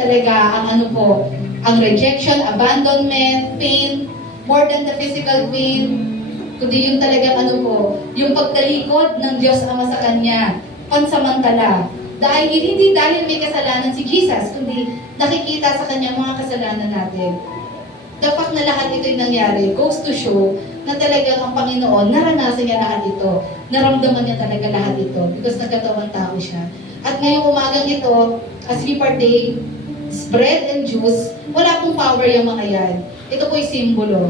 talaga ang ano po, ang rejection, abandonment, pain, more than the physical pain, kundi yung talagang ano po, yung pagtalikod ng Diyos Ama sa Kanya, pansamantala. Dahil hindi dahil may kasalanan si Jesus, kundi nakikita sa Kanya mga kasalanan natin. The fact na lahat ito'y nangyari goes to show na talagang ang Panginoon, naranasan niya lahat ito. Naramdaman niya talaga lahat ito because nagkatawang tao siya. At ngayong umagang ito, as we partake bread and juice, wala pong power yung mga yan. Ito po'y simbolo.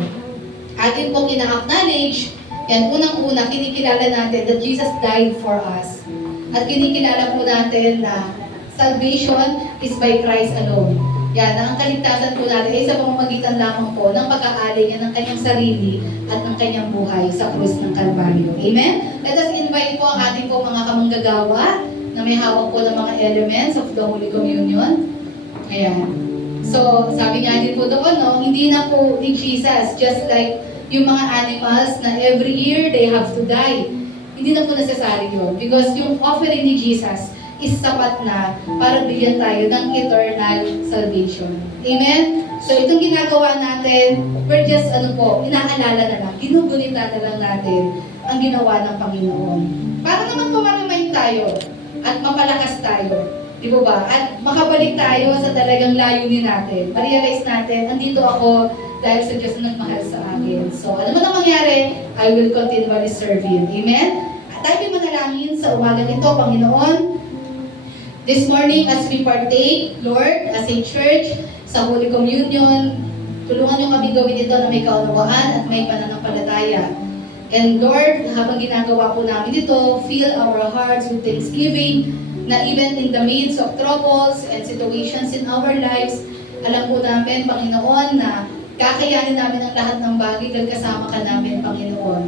Atin pong ina-acknowledge, yan unang-una, kinikilala natin that Jesus died for us. At kinikilala po natin na salvation is by Christ alone. Yan, ang kaligtasan po natin ay sa pamamagitan lamang po ng pag-aali niya ng kanyang sarili at ng kanyang buhay sa krus ng Kalbaryo. Amen? Let us invite po ang ating po mga kamanggagawa na may hawak po ng mga elements of the Holy Communion. Ayan. So, sabi nga din po doon, no, hindi na po ni Jesus, just like yung mga animals na every year they have to die. Hindi na po necessary yun. Because yung offering ni Jesus is sapat na para bigyan tayo ng eternal salvation. Amen? So itong ginagawa natin, we're just inaalala na lang, ginugunita na lang natin ang ginawa ng Panginoon. Para naman po ma-remind tayo at mapalakas tayo. Di ba ba? At makabalik tayo sa talagang layunin natin. Ma-realize natin, andito ako dahil sa Diyos na nagmahal sa akin. So ano man ang mangyari, I will continually serve Him. Amen? At tayo manalangin sa umaga nito, Panginoon. This morning, as we partake, Lord, as a church, sa Holy Communion, tulungan niyo kami gawin ito na may kaunawaan at may pananampalataya. And Lord, habang ginagawa po namin ito, fill our hearts with thanksgiving, na even in the midst of troubles and situations in our lives, alam po namin, Panginoon, na kakayanin namin ang lahat ng bagay dahil kasama ka namin, Panginoon.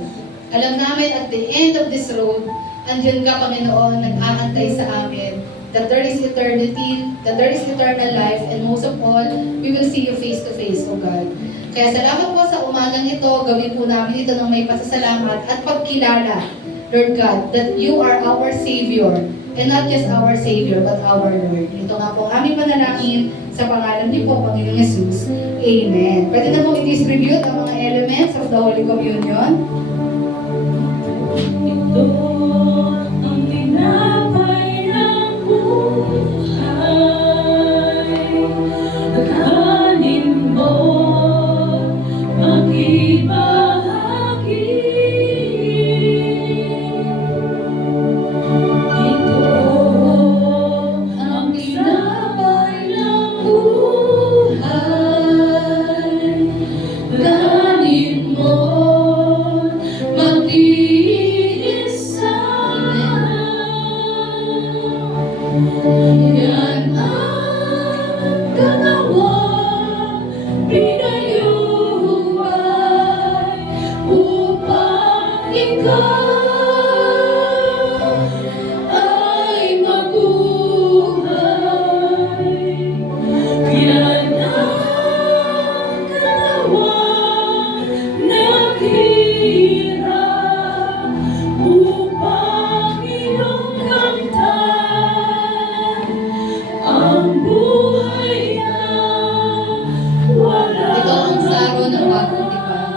Alam namin, at the end of this road, andyan ka, Panginoon, nag-aantay sa amin, that there is eternity, that there is eternal life, and most of all, we will see you face to face, O God. Kaya salamat po sa umagang ito, gawin po namin ito ng may pasasalamat at pagkilala, Lord God, that you are our Savior, and not just our Savior, but our Lord. Ito nga po ang aming panalangin sa pangalan ni po, Panginoong Jesus. Amen. Pwede na po i-distribute ang mga elements of the Holy Communion. Ito ang tinapay ng buhay, kanin mo, makibahagi. Ito ang tinapay ng buhay, kanin mo, mag-iisa. Yan ang ganawa, pinayuhay upang ikaw ay mabuhay. Yan ang ganawa, naghirap upang iyong kamtan ang buhay na wala. Ito ang saro ng bagong tipan.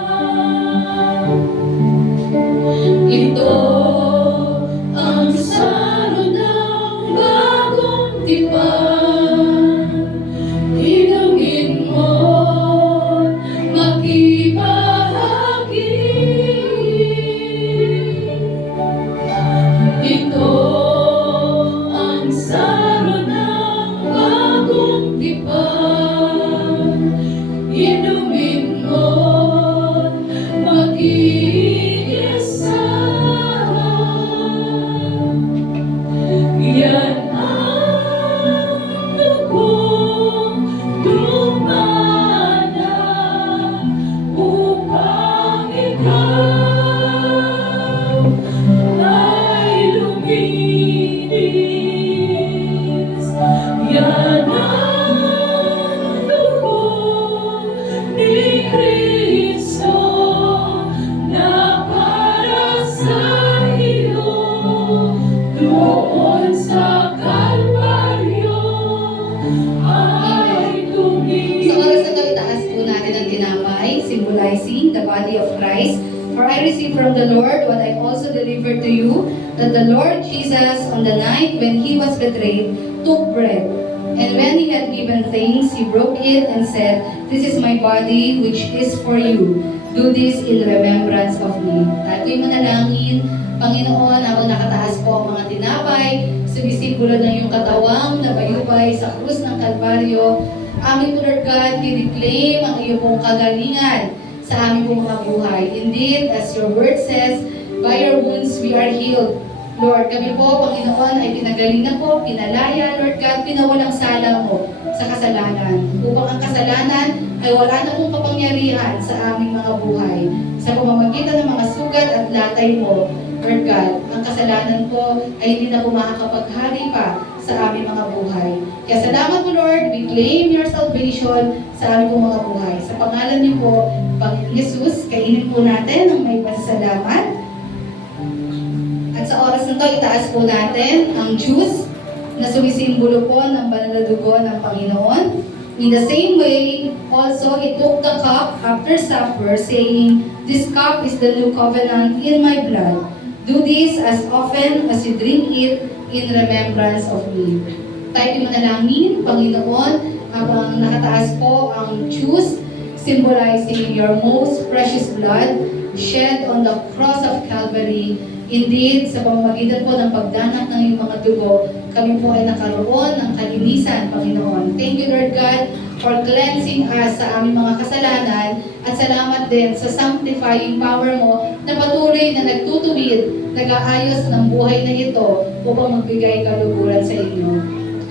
Ito ang saro ng bagong tipan. Inumin mo, makibahagi. Ito ang saro ng bagong tipan. Inumin mo, mag-iisa. Yan ang dugong dumana upang ikaw ay luminis. Yan ang symbolizing the body of Christ. For I received from the Lord what I also delivered to you, that the Lord Jesus, on the night when he was betrayed, took bread. And when he had given thanks, he broke it and said, "This is my body, which is for you. Do this in remembrance of me." Ako'y manalangin, Panginoon, habang nakataas po ang mga tinapay, sumisimbolo ng iyong katawang na bayubay sa krus ng Kalbaryo, amin po, Lord God, i-reclaim ang iyong pong kagalingan sa aming pong mga buhay. Indeed, as your word says, by your wounds we are healed. Lord, kami po, Panginoon, ay pinagaling na po, pinalaya, Lord God, pinawalang sala mo sa kasalanan. Upang ang kasalanan ay wala na pong kapangyarihan sa aming mga buhay. Sa pamamagitan ng mga sugat at latay mo, Lord God, ang kasalanan po ay hindi na po makakapaghari pa sa aming mga buhay. Kaya salamat po, Lord, we claim your salvation sa aming pong mga buhay. Sa pangalan niyo po, Panginoon Jesus, kainin po natin ang may pasasalamat. At sa oras na ito, itaas po natin ang juice na sumisimbolo po ng banal na dugo ng Panginoon. In the same way, also, he took the cup after supper, saying, "This cup is the new covenant in my blood. Do this as often as you drink it in remembrance of me." Tayo manalangin, Panginoon, habang nakataas po ang juice, symbolizing your most precious blood shed on the cross of Calvary. Indeed, sa pamamagitan po ng pagdanap ng iyong mga dugo, kami po ay nakaroon ng kalinisan, Panginoon. Thank you, Lord God, for cleansing us sa aming mga kasalanan, at salamat din sa sanctifying power mo na patuloy na nagtutuwid, nag-aayos ng buhay na ito upang magbigay kaluguran sa inyo.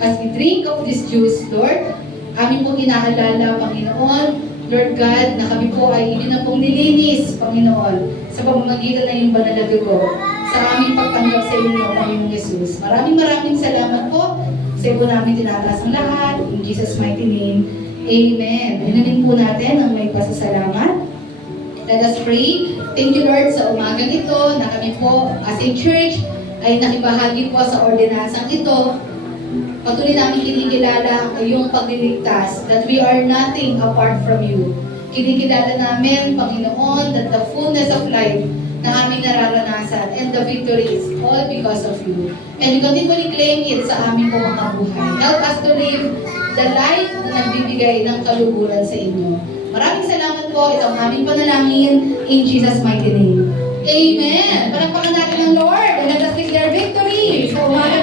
As we drink of this juice, Lord, amin pong inaalala, Panginoon, Lord God, na kami po ay hindi na pong nilinis, Panginoon, sa pamamagitan ng iyong banal na dugo, sa aming pagtanggap sa inyo, Panginoong Jesus. Maraming salamat po. Sa iyo po namin tinataas ang lahat. In Jesus' mighty name, Amen. Inumin po natin ang may pasasalamat. Let us pray. Thank you, Lord, sa umagang ito na kami po as a church ay nakibahagi po sa ordinansang ito. Patuloy namin kinikilala ang iyong pagliligtas, that we are nothing apart from you. Kinikilala namin, Panginoon, that the fullness of life na aming nararanasan and the victory is all because of you. And we continually claim it sa aming pong mga buhay. Help us to live the life na nagbibigay ng kaluguran sa inyo. Maraming salamat po. Ito ang aming panalangin in Jesus' mighty name. Amen! Palakpakan natin ang Lord and let us declare victory sa umaga.